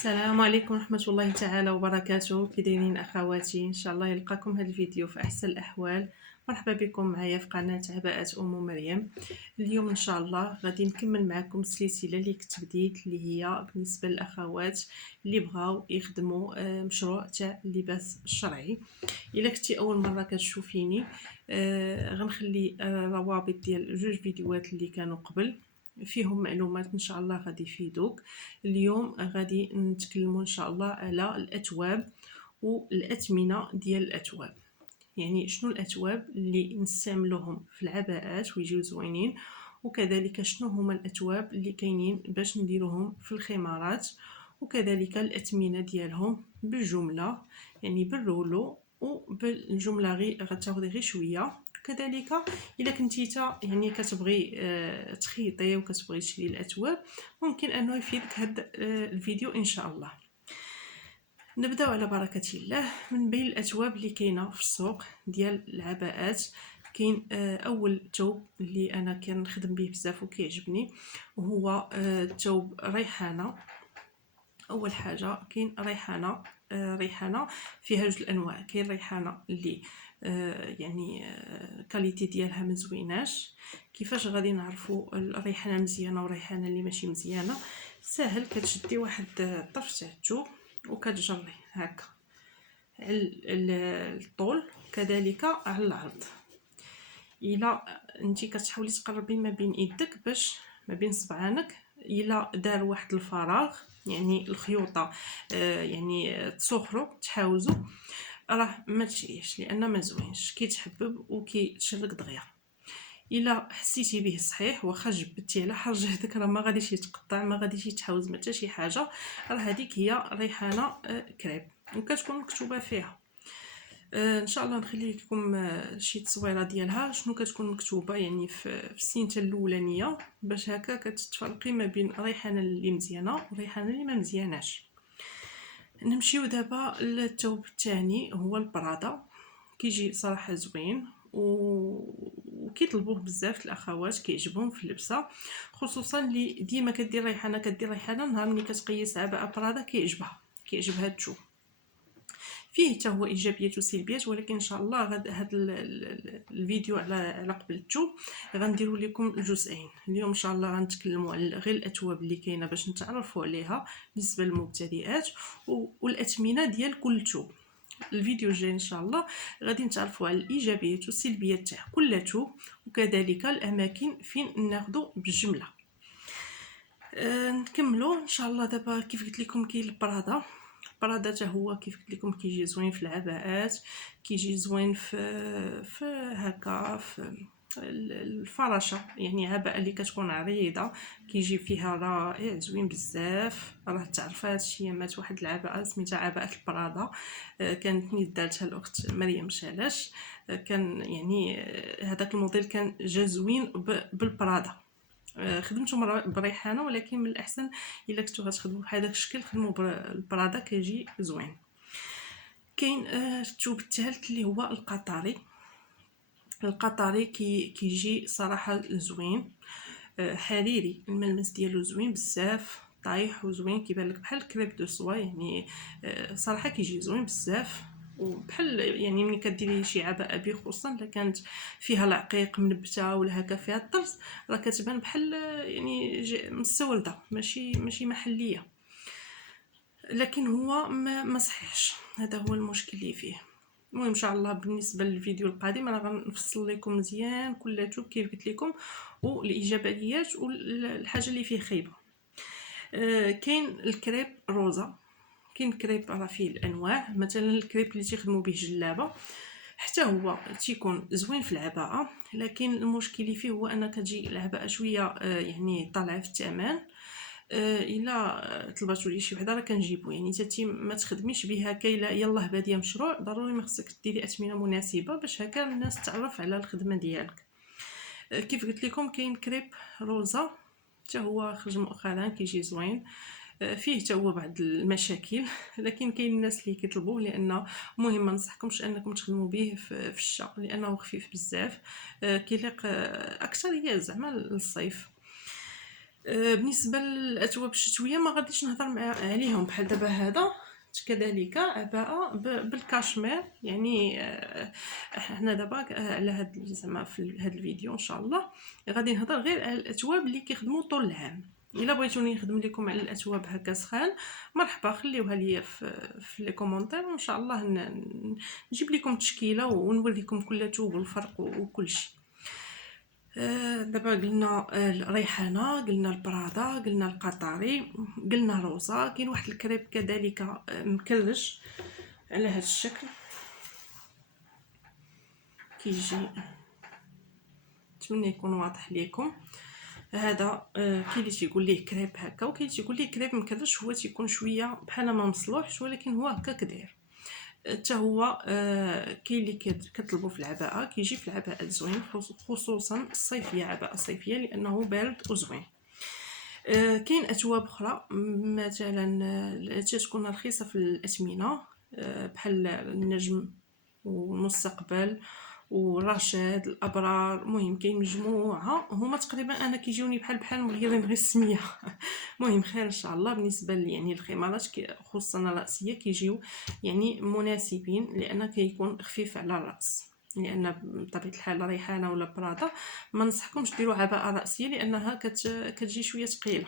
السلام عليكم ورحمة الله تعالى وبركاته. كي دايرين اخواتي؟ ان شاء الله يلقاكم هذا الفيديو في احسن الاحوال. مرحبا بكم معايا في قناة عباءات مريم. اليوم ان شاء الله غادي نكمل معكم السلسله اللي كنت بديت، اللي هي بالنسبه للاخوات اللي بغاو يخدموا مشروع تاع اللباس الشرعي. الا كنتي اول مره كتشوفيني غنخلي روابط ديال جوج فيديوهات اللي كانوا قبل، فيهم معلومات ان شاء الله غادي يفيدوك. اليوم غادي نتكلموا ان شاء الله على الاثواب والاثمنه ديال الاثواب. يعني شنو الاثواب اللي نستعملوهم في العباءات ويجيو زوينين، وكذلك شنو هما الاثواب اللي كاينين باش نديروهم في الخمارات، وكذلك الاثمنه ديالهم بالجمله، يعني بالرولو وبالجمله غير غتاخدي غير شويه. كذلك الا كنتي يعني كتبغي تخيطي وكتبغي تشري الاثواب، ممكن انه يفيدك هذا الفيديو ان شاء الله. نبداو على بركه الله. من بين الاثواب اللي كاينه في السوق ديال العباءات، كاين اول ثوب اللي انا كنخدم به بزاف وكيعجبني، وهو ثوب ريحانه. اول حاجه كاين ريحانه، ريحانه فيها جوج الانواع. كاين ريحانه اللي يعني كاليتي ديالها مزويناش. كيفاش غادي نعرفوا الريحانه مزيانه والريحانه اللي ماشي مزيانه؟ سهل، كتشدي واحد الطرف تاع الثوب وكتجري هكا على الطول، كذلك على العرض. الا انتي كتحاولي تقربي ما بين يدك باش ما بين صبعانك، الا دار واحد الفراغ يعني الخيوطه يعني تسخروا تحاوزوا، راه ما تشريش لان ما زوينش، كيتحبب وكيتشرك دغيا. الا حسيتي به صحيح، واخا جبدتي على حر جهدك، راه ما غاديش يتقطع، ما غاديش يتحوز ما حتى شي حاجه. راه هذيك هي ريحانه كريب وكتكون مكتوبه فيها. ان شاء الله نخلي لكم شي تصويره ديالها شنو كتكون مكتوبه، يعني في السينته الاولانيه، باش هكا كتفرقي ما بين الريحانه اللي مزيانه والريحانه اللي ما مزياناش. نمشيو دابا للثوب الثاني، هو البرادا. كيجي صراحه زوين وكيطلبوه بزاف الاخوات، كيعجبهم في اللبسه، خصوصا اللي ديما كدير ريحانه نهار ملي كتقيس عباءه برادا كيعجب هاد الثوب. فيه حتى هو ايجابيات وسلبيات، ولكن ان شاء الله هذا الفيديو على قبل الثوب غنديروا لكم الجزئين. اليوم ان شاء الله غنتكلموا على غير الاثواب اللي كاينه باش نتعرفوا عليها بالنسبه للمبتدئات، والاثمنه ديال كل ثوب. الفيديو الجاي ان شاء الله غادي نتعرفوا على الايجابيات والسلبيات تاع كل ثوب، وكذلك الاماكن فين ناخذوا بالجمله. نكملوا ان شاء الله. دابا كيف قلت لكم كاين البرادا. البرادا حتى هو كيف قلت لكم كيجي زوين في العباءات، كيجي زوين في هكا في الفرشه، يعني عباءه اللي كتكون عريضه كيجي فيها رائع زوين بزاف. راه تعرف هادشي، مات واحد العباءه سميتها عباءه البرادا، كانت نيت دارتها الاخت مريم شالاش. كان يعني هذاك الموديل كان جا زوين بالبرادا. خدمته بريحانه، ولكن من الاحسن الا كنتو غتخدموا بهذا الشكل خدموا بالبرادا، كيجي زوين. كاين الثوب الثالث اللي هو القطري. القطري كيجي صراحه زوين، حريري، الملمس ديالو زوين بزاف، طايح وزوين، كيبان لك بحال كريب دو سوا، يعني صراحه كيجي زوين بزاف. وبحال يعني ملي كديري شي عباءه به، خصوصا الا كانت فيها العقيق منبته ولا هكا فيها الطرز، راه كتبان بحال يعني مستورده، ماشي محليه. لكن هو ما صحيحش، هذا هو المشكل اللي فيه. المهم ان شاء الله بالنسبه للفيديو القادم انا غنفصل لكم مزيان كل ثوب كيف قلت لكم، والايجابيات والحاجه اللي فيه خايبه. كاين الكريب روزا. كاين كريب راه فيه الانواع، مثلا الكريب اللي تيخدموا به جلابه حتى هو تيكون زوين في العباءه، لكن المشكل اللي فيه هو ان كتجي العباءه شويه يعني طالعه في الثمن. الا طلباتو لي شي وحده راه كنجيبو، يعني حتى ما تخدميش بها هكا. الا يلاه باديه مشروع ضروري ما خصك ديري اثمنه مناسبه باش هكا الناس تعرف على الخدمه ديالك. كيف قلت لكم كاين كريب روزا حتى هو خرج مؤخرا كيجي زوين، فيه حتى هو بعض المشاكل لكن كاين الناس اللي كيطلبوه، لان مهم ما نصحكمش انكم تخدموا به في الشتاء لانه خفيف بزاف، كيليق اكثر هي زعما للصيف. بالنسبه للاثواب الشتويه ما غاديش نهضر عليهم. بحال دابا هذا كذلك عباءه بالكاشمير، يعني حنا دابا على هاد زعما في هاد الفيديو ان شاء الله غادي نهضر غير على الاثواب اللي كيخدموا طول العام. الا بغيتوني نخدم لكم على الاثواب هكا سخان، مرحبا، خليوها ليا في لي كومونتير، وان شاء الله نجيب لكم تشكيله ونوريكم كل ثوب والفرق وكل شيء. دابا قلنا الريحانه، قلنا البرادا، قلنا القطري، قلنا روزا. كاين واحد الكريب كذلك مكرش على هذا الشكل، كيجي، نتمنى يكون واضح ليكم. هذا كاين اللي تيقول ليه كريب هكا، وكاين اللي تيقول ليه كريب مكرش. هو تيكون شويه بحال ما مصلوحش، ولكن هو هكا كداير حتى هو. كاين اللي كتطلبوا في العباءه، كيجي في العباءه زوين، خصوصا الصيفيه، عباءه صيفيه لانه بارد وزوين. كاين اثواب اخرى مثلا تكون رخيصه في الاثمنه، بحال النجم والمستقبل ورشاد الابرار. المهم كاين مجموعه، هما تقريبا انا كيجيوني بحال مغيرين غير السميه. المهم خير ان شاء الله. بالنسبه يعني الخمارات خصوصا الراسيه كيجيو يعني مناسبين، لان كيكون خفيف على الراس، لان بطبيعه الحال ريحانه ولا برادا ما ننصحكمش ديروا عباءه راسيه لانها كتجي شويه ثقيله.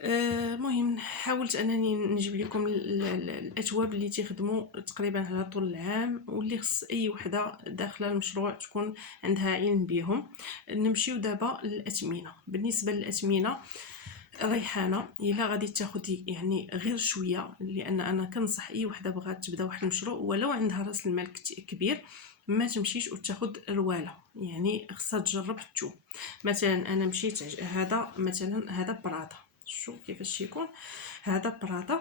المهم حاولت انني نجيب لكم الاثواب اللي تخدموا تقريبا على طول العام، واللي خص اي وحده داخله المشروع تكون عندها علم بهم. نمشيو دابا للاثمنه. بالنسبه للاثمنه، ريحانه الا غادي تاخدي يعني غير شويه، لان انا كنصح اي وحده بغات تبدا واحد المشروع ولو عندها راس المال كبير ما تمشيش وتاخد رواله، يعني خصها تجرب الثوم. مثلا انا مشيت هذا مثلا، هذا برادا، شوف كيفاش يكون. هذا برادا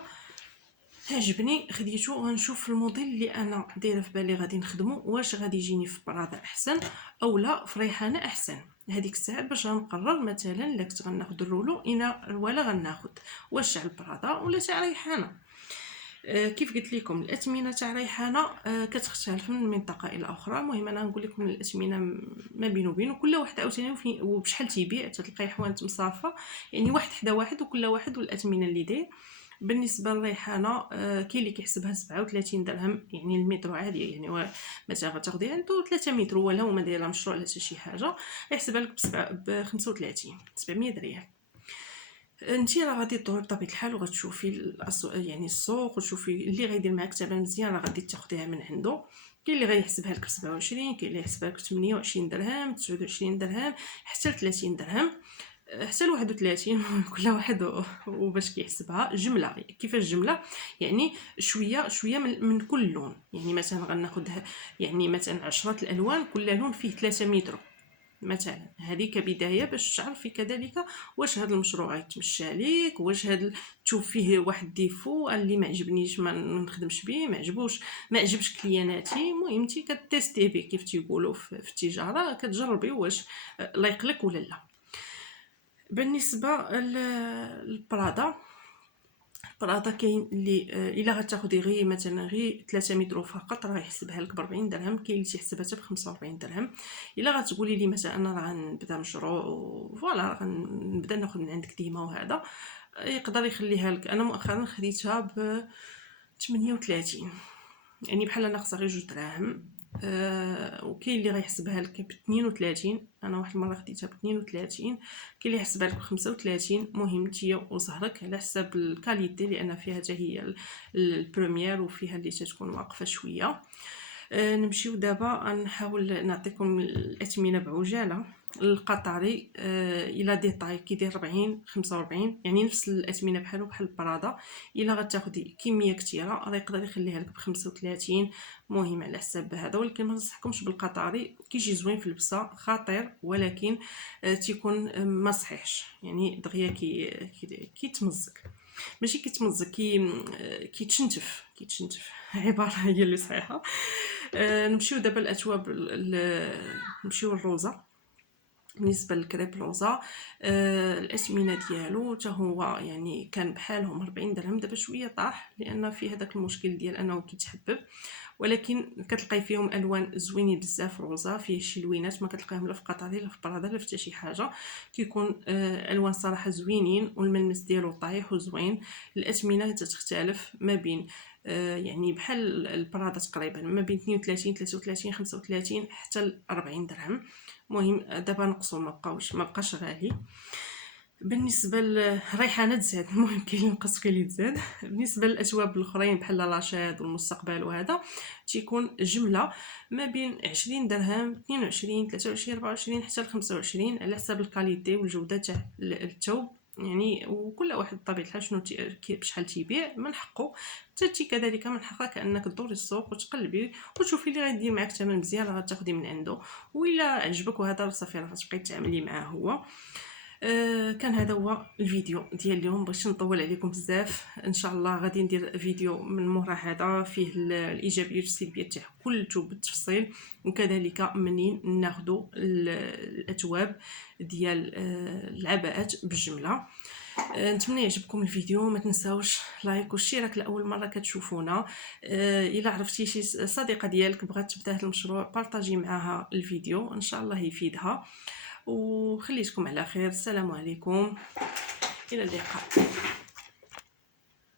عجبني خديته، غنشوف الموديل اللي انا دايره في بالي غادي نخدمه، واش غادي يجيني في برادا احسن او لا في ريحانه احسن. هذيك الساعه باش غنقرر مثلا الا كنت غناخذ الرولو ولا غناخذ واش تاع البرادا ولا تاع ريحانه. كيف قلت لكم الاثمنه تاع ريحانه كتختلف من منطقه الى اخرى. المهم انا نقول لكم الاثمنه ما بين وبين، وكل واحد عاوتاني وبشحال تيبيع، تلقاي حوانت مصافه، يعني واحد حدا واحد وكل واحد والاثمنه اللي داير. بالنسبه للريحانه كاين اللي كيحسبها 37 درهم يعني المتر عادي، يعني مثلا غتاخدي عنده 3 متر ولا هو ما داير مشروع لا حتى شي حاجه، يحسبها لك ب 35 700 ريال. انتي راه غادي تدوري بطبيعه الحال وغتشوفي يعني السوق، وتشوفي اللي غيدير معاك الثمن مزيان راه غادي تاخديها من عنده. كاين اللي غيحسبها لك ب 27، كاين اللي يحسبها لك 28 درهم، 29 درهم، حتى ل 30 درهم، حتى ل 31. كل واحد وباش كيحسبها. جمله كيفاش جمله؟ يعني شويه شويه من كل لون. يعني مثلا غناخذ يعني مثلا 10 الالوان، كل لون فيه 3 متر مثلا. هذه كبدايه باش تعرفي كذلك واش هذا المشروع يتمشى ليك، واش هذا تشوف فيه واحد ديفو اللي ما عجبنيش ما نخدمش به، ما عجبوش ما عجبش كلياناتي. المهم انت كتيستي به كيف تيقولوا في التجاره، كتجربي واش لايق لك ولا لا. بالنسبه للبرادا، برادا كاين اللي الا غتاخدي غير مثلا غير 3 متر فقط راه يحسبها لك ب 40 درهم، كاين اللي تيحسبها حتى ب 45 درهم. الا غتقولي لي مثلا انا راه غنبدا مشروع فوالا غنبدا ناخذ من عندك ديما وهذا، يقدر يخليها لك. انا مؤخرا خديتها ب 38، يعني بحال ناقصه غير 2 دراهم. وكاين اللي غيحسبها لك ب 32، انا واحد المره خديتها ب 32. كاين اللي يحسبها لك ب 35. المهم نتيا وزهرك على حساب الكاليتي، لان فيها حتى هي البريمير وفيها اللي تكون واقفه شويه. نمشيو دابا نحاول نعطيكم الاثمنه بعجاله. القطري الى ديتاي كيدير 40 45، يعني نفس الاثمنه بحال البرادا. الا غتاخدي كميه كثيره راه يقدر يخليها لك ب 35. مهم على حساب هذا، ولكن ما ننصحكمش بالقطري، كيجي زوين في اللبسه، خطير ولكن تيكون ما صحيحش، يعني دغيا كيتمزق، ماشي كيتمزق، كيتشنتف عباره هي اللي صحيحه. نمشيو دابا الاثواب، نمشيو للروزه. بالنسبه للكريب روزا، الاثمنه ديالو حتى هو يعني كان بحالهم 40 درهم. دابا شويه طاح لان فيه هذاك المشكل ديال انه كيتحبب، ولكن كتلقاي فيهم الوان زوينين بزاف. روزا فيه شي لوينات ما كتلقاهم لا في قطري لا في برادا لا في حتى شي حاجه، كيكون الوان صراحه زوينين والملمس ديالو طايح وزوين. الاثمنه تختلف ما بين يعني بحال البرادا تقريبا ما بين 32 33 35 حتى ل 40 درهم. المهم دابا نقصوا ما بقاش غالي. بالنسبه للريحانه تزاد، المهم كاين اللي نقص كاين اللي تزاد. بالنسبه للاثواب الاخرين بحال لاشاد والمستقبل وهذا تيكون جمله ما بين 20 درهم 22 23 24 حتى ل 25 على حسب الكاليتي والجوده تاع الثوب يعني. وكل واحد بطبيعه الحال شنو بشحال تيبيع من حقه. حتى كذلك من حقك انك تدوري السوق وتقلبي وتشوفي اللي غيدير معاك ثمن مزيان راه تاخدي من عنده، وإلا عجبك وهذا صافي راه تبقاي تعاملي معاه هو. كان هذا هو الفيديو ديال اليوم. بغيتش نطول عليكم بزاف، ان شاء الله غادي ندير فيديو من مورا هذا فيه الايجابيات والسلبيات تاع كل ثوب بالتفصيل، وكذلك منين ناخذوا الاثواب ديال العباءات بالجمله. نتمنى يعجبكم الفيديو. ما تنساوش لايك واشتراك لاول مره كتشوفونا. الا عرفتي شي صديقه ديالك بغات تبدا هذا المشروع بارطاجي معها الفيديو، ان شاء الله يفيدها. وخليتكم على خير. السلام عليكم، الى اللقاء.